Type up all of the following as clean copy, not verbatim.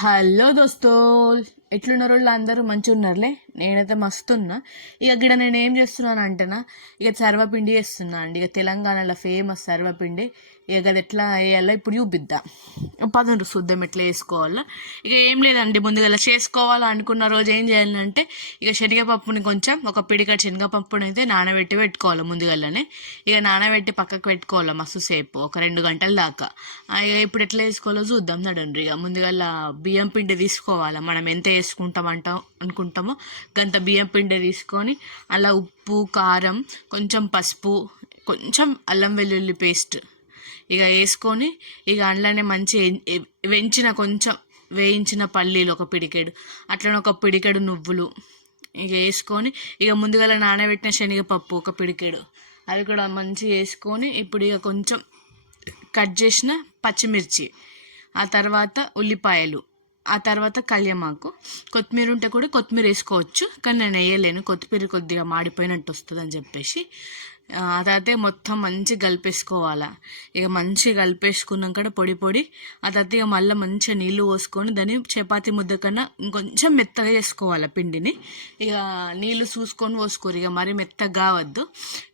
Hello దోస్తోల్, ఎట్లున్నారు వాళ్ళు? అందరూ మంచిగా ఉన్నారులే. నేనైతే మస్తున్నా. ఇక గిడ నేను ఏం చేస్తున్నాను అంటేనా, ఇక సర్వపిండి చేస్తున్నా అండి. ఇక తెలంగాణలో ఫేమస్ సర్వపిండి. ఇక అది ఎట్లా వేయాలో ఇప్పుడు చూపిద్దాం. పదండ్రు చూద్దాం ఎట్లా వేసుకోవాలో. ఇక ఏం లేదండి, ముందుగా చేసుకోవాలా అనుకున్న రోజు ఏం చేయాలంటే, ఇక శనగపప్పుని కొంచెం ఒక పిడికట్ శనగపప్పుని అయితే నానబెట్టి పెట్టుకోవాలి ముందుగానే. ఇక నానబెట్టి పక్కకు పెట్టుకోవాలి మస్తు సేపు, ఒక 2 గంటల దాకా. ఇక ఇప్పుడు ఎట్లా వేసుకోవాలో చూద్దాం నడండి. ఇక ముందుగా బియ్యం పిండి తీసుకోవాలి. మనం ఎంత వేసుకుంటామంటాం అనుకుంటామో గంత బియ్యం పిండి తీసుకొని అలా ఉప్పు, కారం, కొంచెం పసుపు, కొంచెం అల్లం వెల్లుల్లి పేస్ట్ ఇక వేసుకొని, ఇక అందులోనే మంచి వెంచిన కొంచెం వేయించిన పల్లీలు ఒక పిడికెడు, అట్లనే ఒక పిడికెడు నువ్వులు ఇక వేసుకొని, ఇక ముందుగా నానబెట్టిన శనగపప్పు ఒక పిడికెడు అది కూడా మంచిగా వేసుకొని, ఇప్పుడు ఇక కొంచెం కట్ చేసిన పచ్చిమిర్చి, ఆ తర్వాత ఉల్లిపాయలు, ఆ తర్వాత కళ్యామాకు, కొత్తిమీర ఉంటే కూడా కొత్తిమీర వేసుకోవచ్చు, కానీ నేను వేయలేను, కొత్తిమీర కొద్దిగా మాడిపోయినట్టు వస్తుంది అని చెప్పేసి. ఆ తర్వాత మొత్తం మంచిగా కలిపేసుకోవాలా. ఇక మంచిగా కలిపేసుకున్నాక పొడి పొడి, ఆ తర్వాత ఇక మళ్ళీ మంచిగా నీళ్ళు పోసుకొని దాన్ని చపాతీ ముద్ద కన్నా ఇంకొంచెం మెత్తగా చేసుకోవాలి పిండిని. ఇక నీళ్ళు చూసుకొని పోసుకోరు, ఇక మరీ మెత్తగా కావద్దు.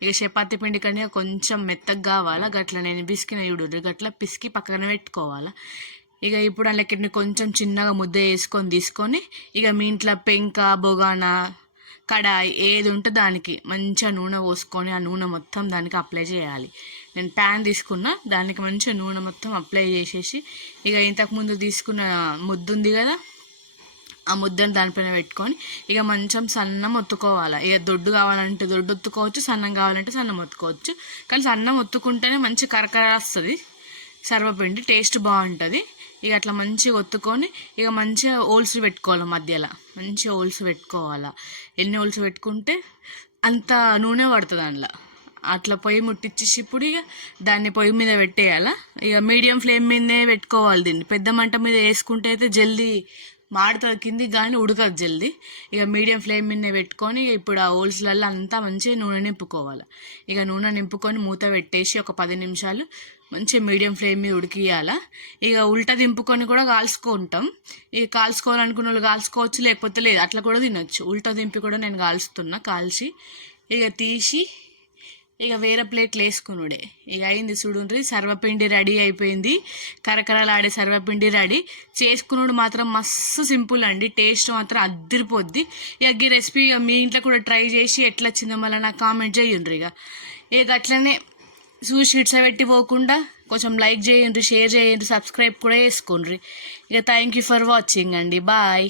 ఇక చపాతీ పిండి కన్నా కొంచెం మెత్తగా కావాలా. గట్ల నేను పిసికిన చూడు, గట్ల పిసికి పక్కన పెట్టుకోవాలా. ఇక ఇప్పుడు అందులోకి కొంచెం చిన్నగా ముద్ద వేసుకొని తీసుకొని, ఇక మీ ఇంట్లో పెంక, బొగాన, కడాయి ఏది ఉంటే దానికి మంచిగా నూనె పోసుకొని ఆ నూనె మొత్తం దానికి అప్లై చేయాలి. నేను ప్యాన్ తీసుకున్నా, దానికి మంచిగా నూనె మొత్తం అప్లై చేసేసి, ఇక ఇంతకుముందు తీసుకున్న ముద్ద ఉంది కదా, ఆ ముద్దను దానిపైన పెట్టుకొని ఇక మంచం సన్నం ఒత్తుకోవాలి. ఇక దొడ్డు కావాలంటే దొడ్డు ఒత్తుకోవచ్చు, సన్నం కావాలంటే సన్నం ఒత్తుకోవచ్చు. కానీ సన్నం ఒత్తుకుంటేనే మంచి కరకర వస్తుంది సర్వపిండి, టేస్ట్ బాగుంటుంది. ఇక అట్లా మంచిగా ఒత్తుకొని ఇక మంచిగా హోల్స్ పెట్టుకోవాలి, మధ్యలో మంచిగా హోల్స్ పెట్టుకోవాలి. ఎన్ని హోల్స్ పెట్టుకుంటే అంత నూనె పడుతుంది అందులో. అట్లా పొయ్యి ముట్టించేసి ఇప్పుడు ఇక దాన్ని పొయ్యి మీద పెట్టేయాలా. ఇక మీడియం ఫ్లేమ్ మీదనే పెట్టుకోవాలి. దీన్ని పెద్ద మంట మీద వేసుకుంటే అయితే జల్దీ మాడుతుంది కింది, కానీ ఉడకదు జల్దీ. ఇక మీడియం ఫ్లేమ్ మీదనే పెట్టుకొని ఇప్పుడు ఆ హోల్స్లలో అంతా మంచిగా నూనె నింపుకోవాలి. ఇక నూనె నింపుకొని మూత పెట్టేసి ఒక 10 నిమిషాలు మంచిగా మీడియం ఫ్లేమ్ మీద ఉడికియాలా. ఇక ఉల్టా దింపుకొని కూడా కాల్చుకుంటాం. ఇక కాల్చుకోవాలనుకున్న వాళ్ళు కాల్చుకోవచ్చు, లేకపోతే లేదు అట్లా కూడా తినొచ్చు. ఉల్టా దింపి కూడా నేను కాల్చుతున్నా. కాల్చి ఇక తీసి ఇక వేరే ప్లేట్లు వేసుకునుడే. ఇక అయింది చూడుండ్రి, సర్వపిండి రెడీ అయిపోయింది. కరకరలాడే సర్వపిండి రెడీ. చేసుకున్నాడు మాత్రం మస్తు సింపుల్ అండి, టేస్ట్ మాత్రం అద్దరిపోద్ది. ఇక ఈ రెసిపీ మీ ఇంట్లో కూడా ట్రై చేసి ఎట్లా వచ్చిందో మళ్ళీ నాకు కామెంట్ చేయండి. ఇక అట్లనే చూసి పెట్టి పోకుండా కొంచెం లైక్ చేయండి, షేర్ చేయండి, సబ్స్క్రైబ్ కూడా చేసుకోండి. ఇక థ్యాంక్ యూ ఫర్ వాచింగ్ అండి. బాయ్.